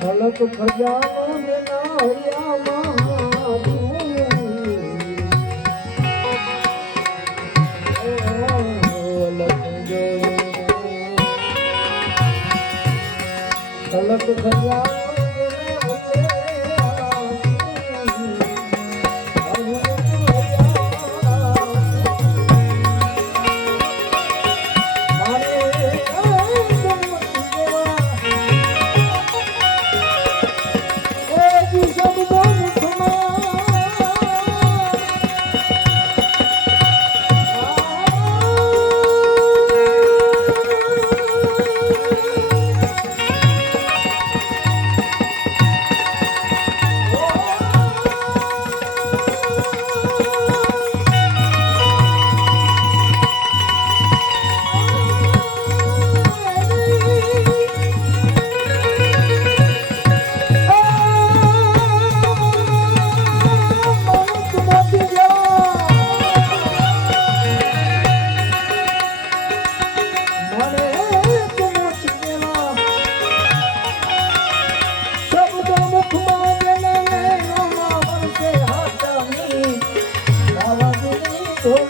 અલખ ખજાનો ને નાળિયામાં અલખ જોડી ખજાનો. 我